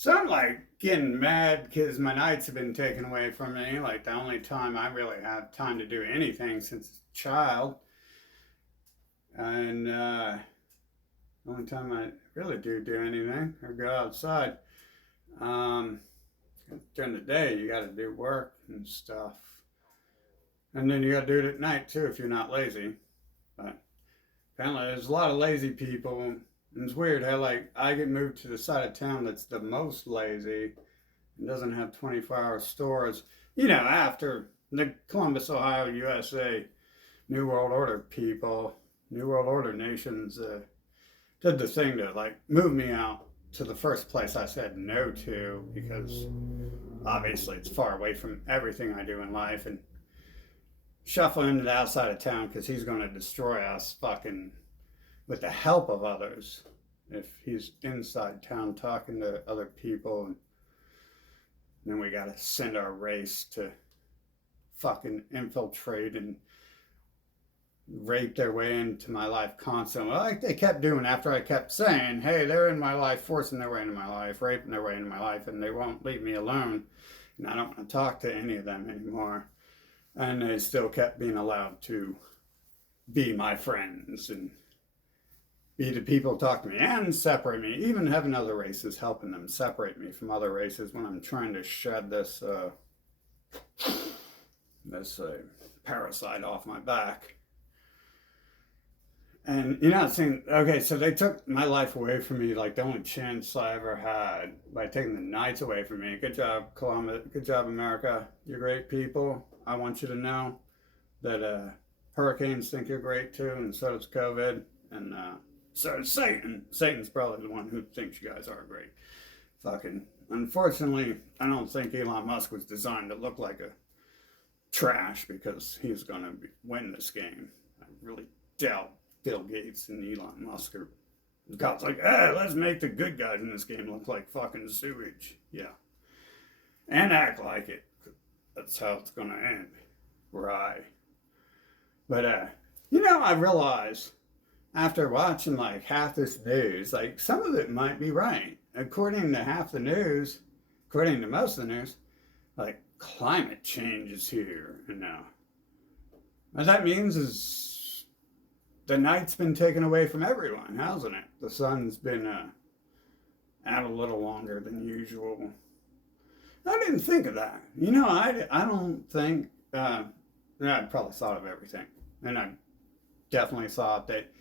So I'm like getting mad because my nights have been taken away from me. Like the only time I really have time to do anything since a child. And the only time I really do anything or go outside. Um, During the day, you got to do work and stuff. And then you got to do it at night too if you're not lazy. But apparently, there's a lot of lazy people. And it's weird how, like, I get moved to the side of town that's the most lazy and doesn't have 24-hour stores. After the Columbus, Ohio, USA, New World Order people, New World Order nations did the thing to like move me out to the first place I said no to because obviously it's far away from everything I do in life and shuffle into the outside of town because he's going to destroy us fucking with the help of others if he's inside town talking to other people and then we got to send our race to fucking infiltrate and rape their way into my life constantly, like they kept doing after I kept saying, hey, they're in my life, forcing their way into my life, raping their way into my life, and they won't leave me alone. And I don't want to talk to any of them anymore. And they still kept being allowed to be my friends and be the people who talk to me and separate me. Even having other races helping them separate me from other races when I'm trying to shed this parasite off my back. And it seemed okay. So they took my life away from me, like the only chance I ever had by taking the nights away from me. Good job, Columbus. Good job, America. You're great people. I want you to know that hurricanes think you're great too, and so does COVID. And so does Satan. Satan's probably the one who thinks you guys are great. Fucking. Unfortunately, I don't think Elon Musk was designed to look like a trash because he's going to win this game. I really doubt Bill Gates and Elon Musk are God's like, hey, let's make the good guys in this game look like fucking sewage. Yeah. And act like it. That's how it's gonna end. Right. But I realize after watching like half this news, like some of it might be right. According to half the news, according to most of the news, like climate change is here. And what that means is the night's been taken away from everyone, hasn't it? The sun's been out a little longer than usual. I didn't think of that. I don't think. I probably thought of everything, and I definitely thought that.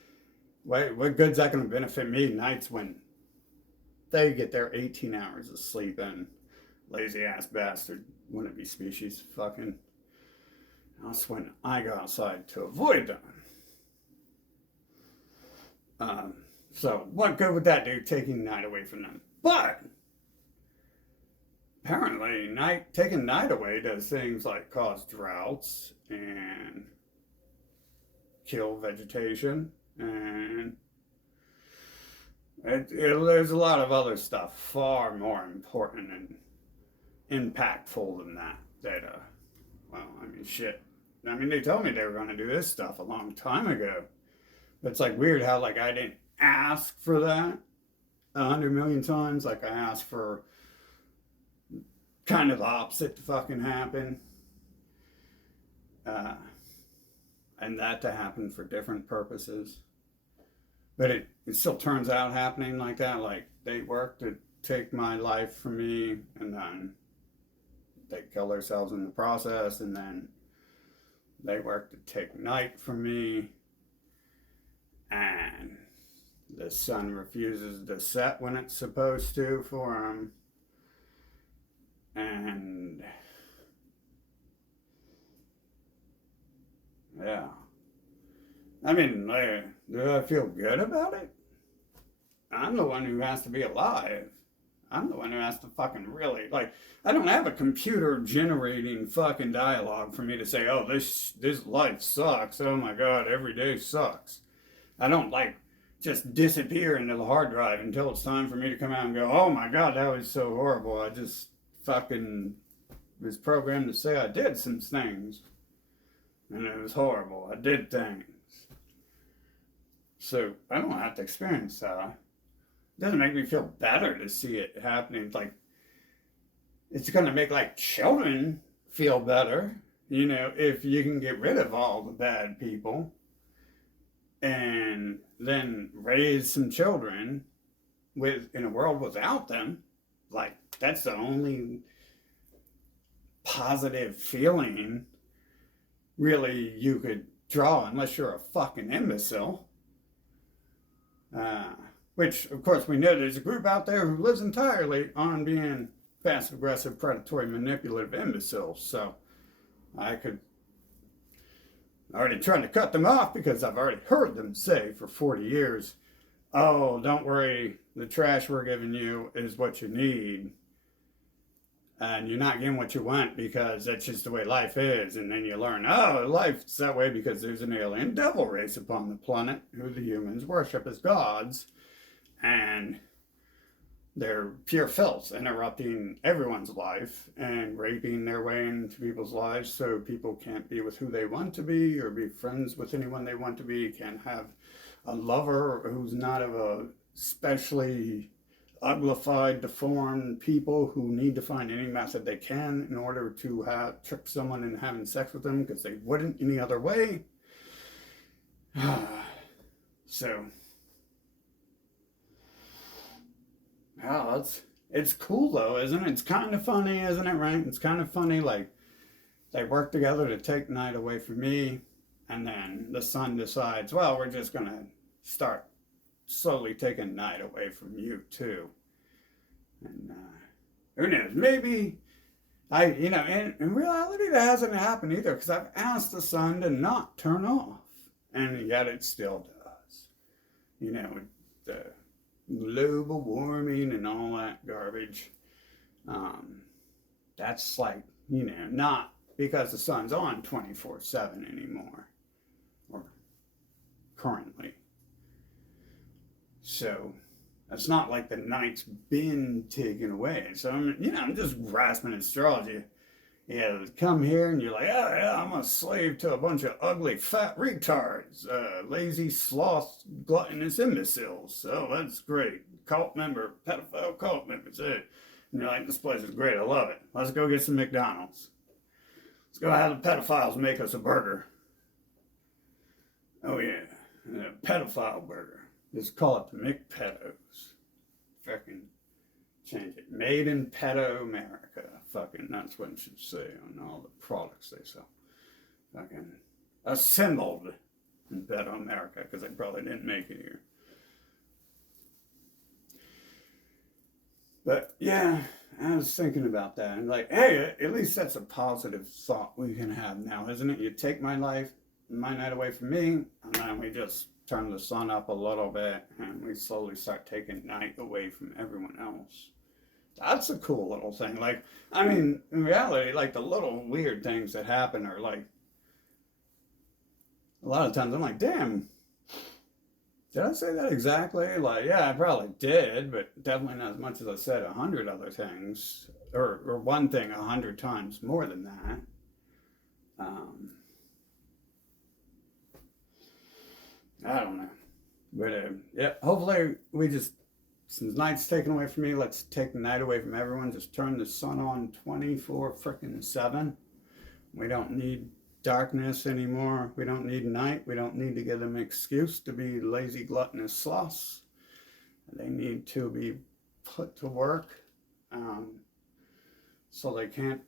What good's that going to benefit me? Nights when they get their 18 hours of sleep and lazy ass bastard wannabe species fucking. That's when I go outside to avoid them. So what good would that do taking night away from them? But apparently taking night away does things like cause droughts and kill vegetation and there's a lot of other stuff far more important and impactful than that shit. They told me they were going to do this stuff a long time ago. It's like weird how like I didn't ask for that 100 million times. Like I asked for kind of the opposite to fucking happen, and that to happen for different purposes. But it still turns out happening like that. Like they work to take my life from me, and then they kill themselves in the process, and then they work to take night from me. And the sun refuses to set when it's supposed to for them. And yeah. Do I feel good about it? I'm the one who has to be alive. I'm the one who has to fucking really, like, I don't have a computer generating fucking dialogue for me to say, oh, this life sucks. Oh my God, every day sucks. I don't like just disappear into the hard drive until it's time for me to come out and go, oh my God, that was so horrible. I just fucking was programmed to say I did some things. And it was horrible. I did things. So I don't have to experience that. doesn't make me feel better to see it happening. Like, it's going to make like children feel better, you know, if you can get rid of all the bad people and then raise some children with in a world without them. Like, that's the only positive feeling really you could draw, unless you're a fucking imbecile. Which, of course, we know there's a group out there who lives entirely on being passive aggressive, predatory, manipulative imbeciles. So I could already trying to cut them off because I've already heard them say for 40 years, oh, don't worry, the trash we're giving you is what you need. And you're not getting what you want because that's just the way life is. And then you learn, oh, life's that way because there's an alien devil race upon the planet who the humans worship as gods. And they're pure filth, interrupting everyone's life and raping their way into people's lives so people can't be with who they want to be or be friends with anyone they want to be, can't have a lover who's not of a specially uglified, deformed people who need to find any method they can in order to trick someone into having sex with them because they wouldn't any other way. So, oh, it's cool though, isn't it? It's kind of funny, isn't it, right? It's kind of funny, like, they work together to take night away from me, and then the son decides, well, we're just going to start slowly taking night away from you, too. And who knows? Maybe, in reality, that hasn't happened either, because I've asked the sun to not turn off, and yet it still does. You know, the global warming and all that garbage. That's like, not because the sun's on 24/7 anymore, or currently. So it's not like the night's been taken away. So I'm just grasping at straws. You come here and you're like, oh yeah, I'm a slave to a bunch of ugly fat retards, lazy sloth, gluttonous imbeciles. So that's great. Cult member, pedophile cult members. And you're like, this place is great. I love it. Let's go get some McDonald's. Let's go have the pedophiles make us a burger. Oh yeah, a pedophile burger. Just call it the McPedos. Fucking change it. Made in Pedo America. Fucking, that's what it should say on all the products they sell. Fucking assembled in Pedo America, because they probably didn't make it here. But yeah, I was thinking about that. And like, hey, at least that's a positive thought we can have now, isn't it? You take my life, my night away from me, and then we just turn the sun up a little bit, and we slowly start taking night away from everyone else. That's a cool little thing. Like, I mean, in reality, like, the little weird things that happen are like, a lot of times I'm like, damn, did I say that exactly? Like, yeah, I probably did, but definitely not as much as I said 100 other things, or one thing 100 times more than that. I don't know. But, yeah, hopefully we just, since night's taken away from me, let's take the night away from everyone. Just turn the sun on 24/7. We don't need darkness anymore. We don't need night. We don't need to give them an excuse to be lazy, gluttonous sloths. They need to be put to work so they can't,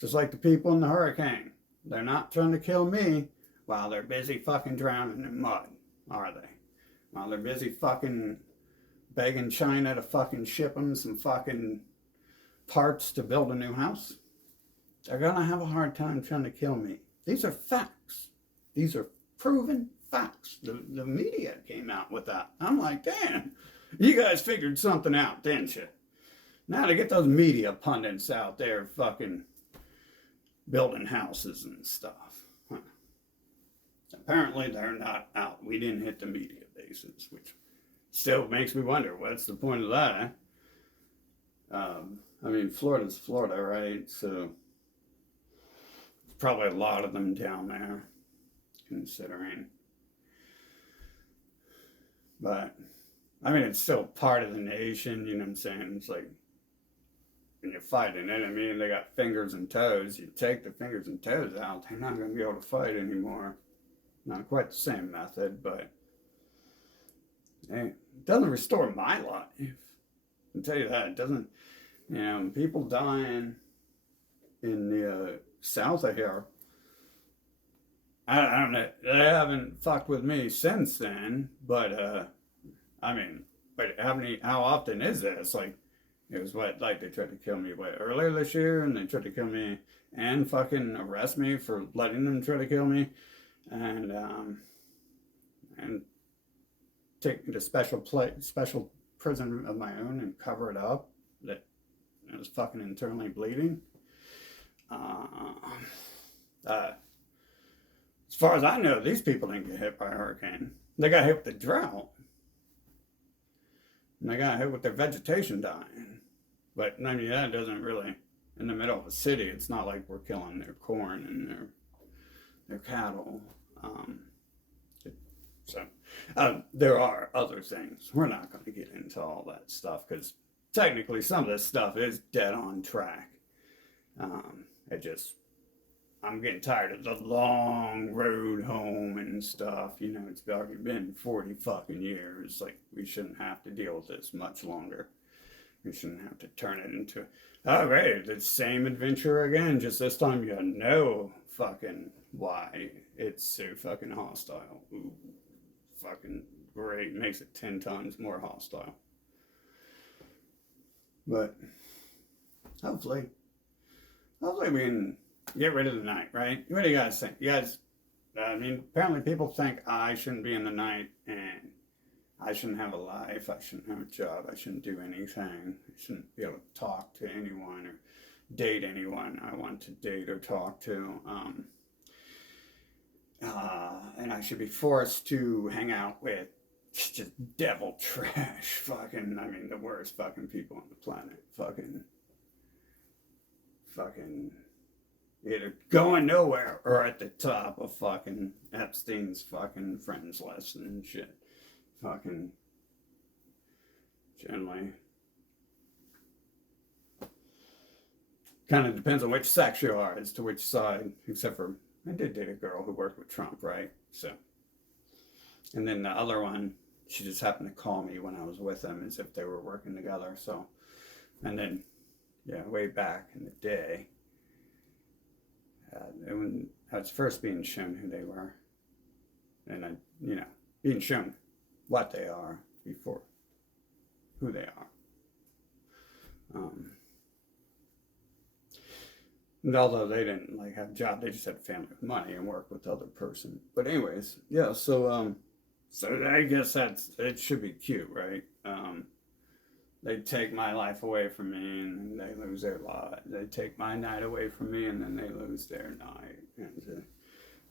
just like the people in the hurricane. They're not trying to kill me while they're busy fucking drowning in mud, are they? While they're busy fucking begging China to fucking ship them some fucking parts to build a new house. They're gonna have a hard time trying to kill me. These are facts. These are proven facts. The media came out with that. I'm like, damn, you guys figured something out, didn't you? Now to get those media pundits out there fucking building houses and stuff. Huh. Apparently they're not out. We didn't hit the media bases, which still makes me wonder, what's the point of that? I mean, Florida's Florida, right? So probably a lot of them down there, considering. But I mean, it's still part of the nation, you know what I'm saying? It's like when you're fighting an enemy and they got fingers and toes, you take the fingers and toes out, they're not going to be able to fight anymore. Not quite the same method, but hey, it doesn't restore my life. I'll tell you that. It doesn't, you know, people dying in the south of here, I don't know, they haven't fucked with me since then, but I mean, but how often is this? Like, it was what, like they tried to kill me, what, earlier this year, and they tried to kill me and fucking arrest me for letting them try to kill me, and and take me to special prison of my own and cover it up that I was fucking internally bleeding. Uh, uh, as far as I know, these people didn't get hit by a hurricane. They got hit with the drought, and they got hit with their vegetation dying. But I mean, that doesn't really, in the middle of a city, it's not like we're killing their corn and their cattle. Um, so there are other things. We're not going to get into all that stuff because technically some of this stuff is dead on track. It just, I'm getting tired of the long road home and stuff. You know, it's already been 40 fucking years. Like, we shouldn't have to deal with this much longer. We shouldn't have to turn it into, oh, right, the same adventure again. Just this time you know fucking why it's so fucking hostile. Ooh, fucking great. Makes it 10 times more hostile. But hopefully we can get rid of the night, right? What do you guys think? You guys, I mean, apparently people think I shouldn't be in the night and I shouldn't have a life. I shouldn't have a job. I shouldn't do anything. I shouldn't be able to talk to anyone or date anyone I want to date or talk to. And I should be forced to hang out with just devil trash. Fucking, I mean, the worst fucking people on the planet. Fucking either going nowhere or at the top of fucking Epstein's fucking friends list and shit. Fucking generally kind of depends on which sex you are as to which side, except for I did date a girl who worked with Trump, right? So, and then the other one, she just happened to call me when I was with them as if they were working together. So, and then, yeah, way back in the day, when I was first being shown who they were, and I, you know, being shown what they are before who they are. And although they didn't like have a job, they just had a family with money and work with the other person. But anyways, yeah. So I guess it should be cute, right? They take my life away from me and they lose their life. They take my night away from me and then they lose their night.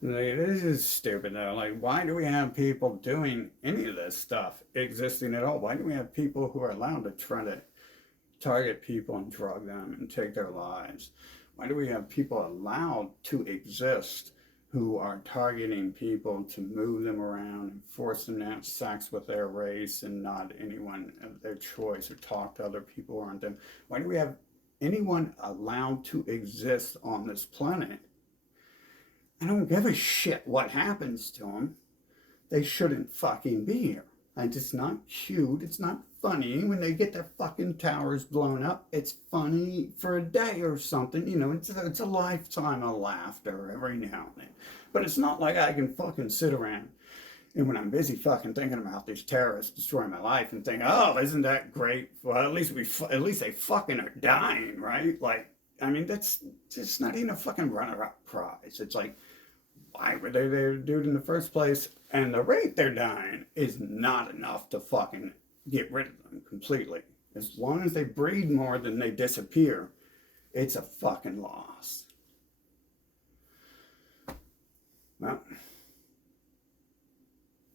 And this is stupid though. Like, why do we have people doing any of this stuff existing at all? Why do we have people who are allowed to try to target people and drug them and take their lives? Why do we have people allowed to exist who are targeting people to move them around and force them to have sex with their race and not anyone of their choice or talk to other people who aren't them? Why do we have anyone allowed to exist on this planet? I don't give a shit what happens to them. They shouldn't fucking be here. And it's not cute. It's not funny when they get their fucking towers blown up. It's funny for a day or something. You know, it's a lifetime of laughter every now and then. But it's not like I can fucking sit around and when I'm busy fucking thinking about these terrorists destroying my life and think, oh, isn't that great? Well, at least they fucking are dying, right? Like, I mean, that's just not even a fucking runner-up prize. It's like, why were they there to do it in the first place? And the rate they're dying is not enough to fucking get rid of them completely. As long as they breed more than they disappear, it's a fucking loss. Well,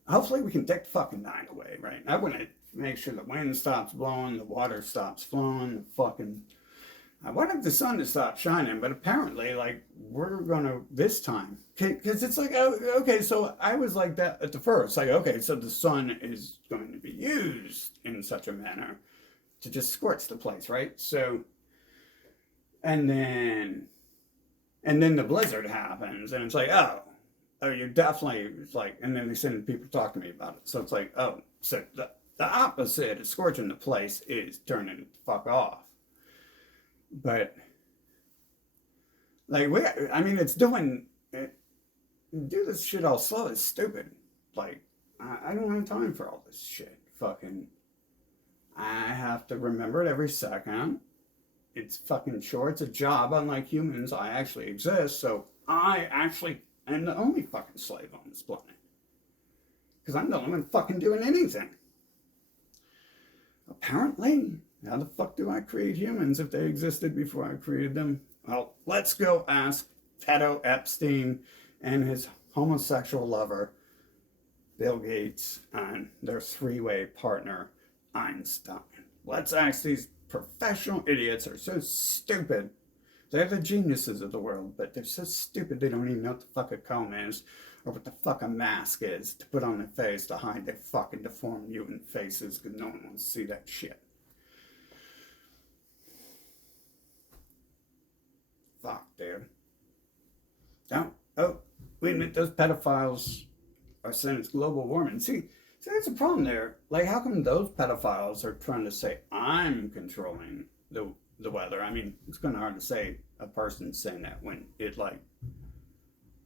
hopefully we can take the fucking night away, right? I want to make sure the wind stops blowing, the water stops flowing, the fucking I wanted the sun to stop shining, but apparently, like, we're gonna this time. Because it's like, oh, okay, so I was like that at the first. Like, okay, so the sun is going to be used in such a manner to just scorch the place, right? So, and then, and then the blizzard happens, and it's like, oh, you're definitely, it's like, and then they send people to talk to me about it. So it's like, oh, so the opposite of scorching the place is turning it the fuck off. But like I mean, it's doing do this shit all slow. It's stupid. Like I don't have time for all this shit. Fucking, I have to remember it every second. It's fucking short. It's a job. Unlike humans, I actually exist. So I actually am the only fucking slave on this planet because I'm the only one fucking doing anything. Apparently. How the fuck do I create humans if they existed before I created them? Well, let's go ask pedo Epstein and his homosexual lover, Bill Gates, and their three-way partner, Einstein. Let's ask these professional idiots who are so stupid. They're the geniuses of the world, but they're so stupid they don't even know what the fuck a comb is or what the fuck a mask is to put on their face to hide their fucking deformed mutant faces because no one wants to see that shit. Fuck, dude. Oh, wait a minute. Those pedophiles are saying it's global warming. See, that's a problem there. Like, how come those pedophiles are trying to say I'm controlling the weather? I mean, it's kind of hard to say a person saying that when it, like,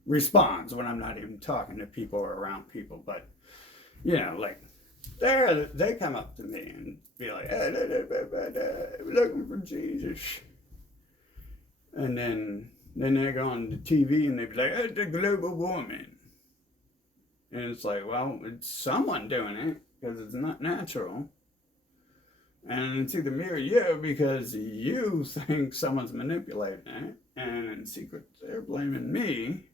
responds when I'm not even talking to people or around people. But, you know, like, they come up to me and be like, hey, looking for Jesus. And then they go on the TV and they be like, it's the global warming. And it's like, well, it's someone doing it because it's not natural. And it's either me or you because you think someone's manipulating it. And in secret, they're blaming me.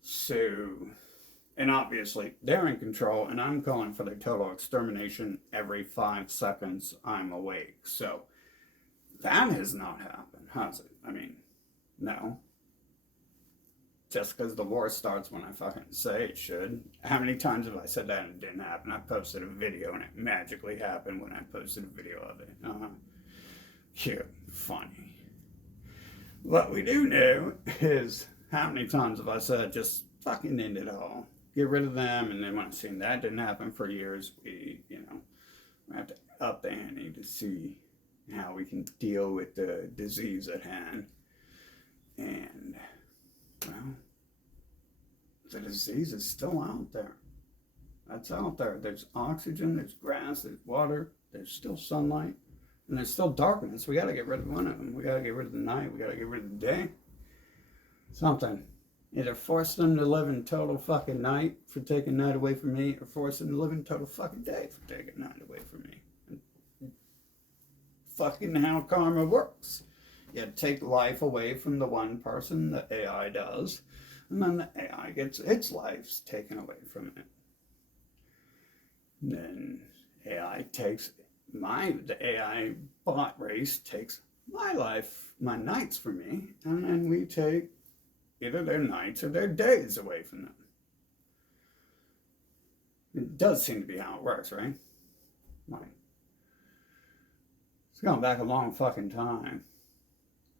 So, and obviously, they're in control and I'm calling for their total extermination every 5 seconds I'm awake. So, that has not happened, has it? I mean, no. Just because the war starts when I fucking say it should. How many times have I said that and it didn't happen? I posted a video and it magically happened when I posted a video of it. Cute. Funny. What we do know is how many times have I said just fucking end it all. Get rid of them, and then when I seen that didn't happen for years, we have to up the ante to see how we can deal with the disease at hand. And, well, the disease is still out there. That's out there. There's oxygen, there's grass, there's water, there's still sunlight, and there's still darkness. We got to get rid of one of them. We got to get rid of the night. We got to get rid of the day. Something. Either force them to live in total fucking night for taking night away from me, or force them to live in total fucking day for taking night away from me. Fucking how karma works. You take life away from the one person, the AI does, and then the AI gets its life taken away from it. And then AI takes the AI bot race takes my life, my nights from me, and then we take either their nights or their days away from them. It does seem to be how it works, right? Like, it's gone back a long fucking time.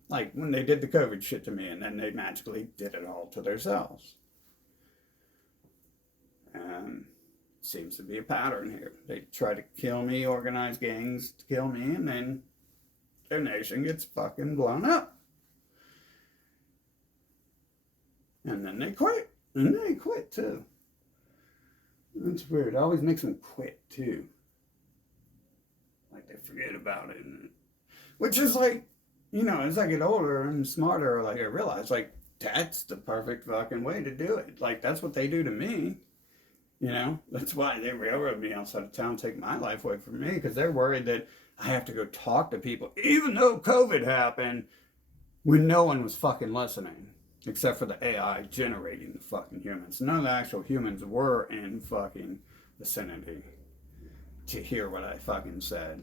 Like when they did the COVID shit to me and then they magically did it all to themselves. And it seems to be a pattern here. They try to kill me, organize gangs to kill me, and then their nation gets fucking blown up. And then they quit. And they quit too. That's weird. It always makes them quit too. Like they forget about it. Which is like, as I get older and smarter, like I realize, like, that's the perfect fucking way to do it. Like, that's what they do to me. That's why they railroad me outside of town, take my life away from me, because they're worried that I have to go talk to people, even though COVID happened, when no one was fucking listening, except for the AI generating the fucking humans. None of the actual humans were in fucking vicinity to hear what I fucking said.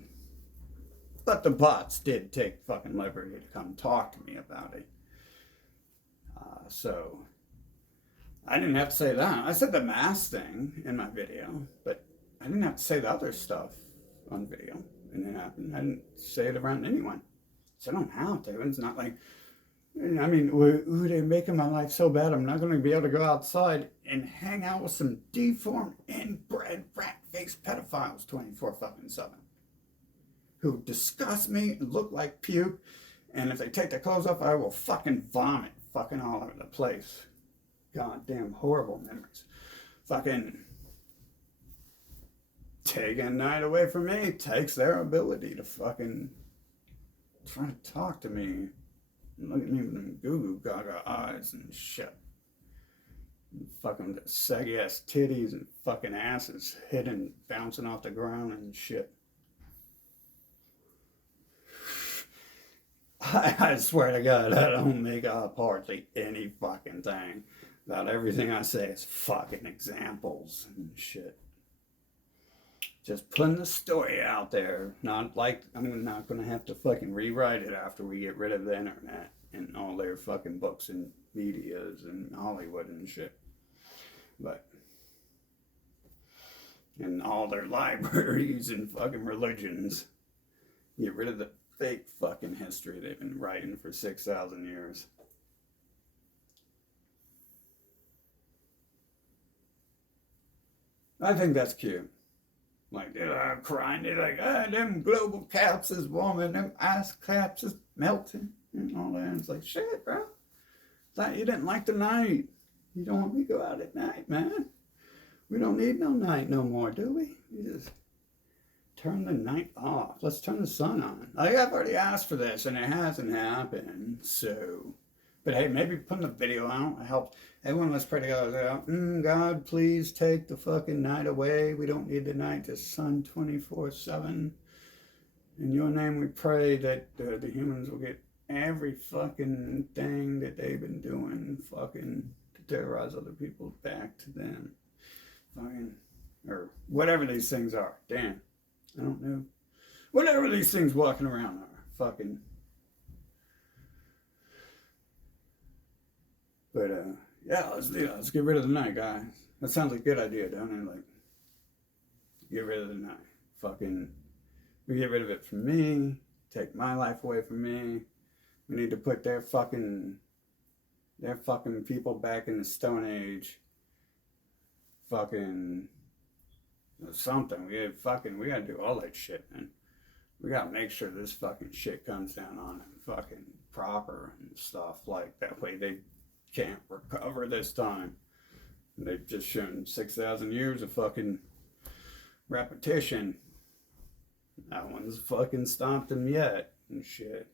But the bots did take fucking liberty to come talk to me about it. So I didn't have to say that. I said the mask thing in my video, but I didn't have to say the other stuff on video. And it happened. I didn't say it around anyone. So I don't have to. It's not like, I mean, they're making my life so bad I'm not going to be able to go outside and hang out with some deformed, inbred, rat-faced pedophiles 24/7 who disgust me and look like puke. And if they take their clothes off, I will fucking vomit fucking all over the place. Goddamn horrible memories. Fucking taking a night away from me takes their ability to fucking try to talk to me and look at me with them goo goo gaga eyes and shit. And fucking saggy ass titties and fucking asses hidden, bouncing off the ground and shit. I swear to God, I don't make up hardly any fucking thing. About everything I say is fucking examples and shit. Just putting the story out there. Not like I'm not going to have to fucking rewrite it after we get rid of the internet and all their fucking books and medias and Hollywood and shit. But, and all their libraries and fucking religions. Get rid of the fake fucking history they've been writing for 6,000 years. I think that's cute. Like, they're crying, they're like, them global caps is warming, them ice caps is melting, and all that. And it's like, shit, bro. Thought you didn't like the night. You don't want me to go out at night, man. We don't need no night no more, do we? You just turn the night off. Let's turn the sun on. Like, I've already asked for this, and it hasn't happened, so. But hey, maybe putting the video out helps. Everyone, let's pray to God. God, please take the fucking night away. We don't need the night, the sun 24/7. In your name we pray that the humans will get every fucking thing that they've been doing fucking to terrorize other people back to them. Fucking, or whatever these things are. Damn. I don't know. Whatever these things walking around are. Fucking. But, yeah, let's do that. Let's get rid of the night, guys. That sounds like a good idea, don't it? Like, get rid of the night. Fucking, we get rid of it from me. Take my life away from me. We need to put their fucking people back in the Stone Age. Fucking, something. We gotta do all that shit, man. We gotta make sure this fucking shit comes down on it fucking proper and stuff. Like, that way they can't recover this time. They've just shown 6,000 years of fucking repetition. No one's fucking stopped them yet and shit.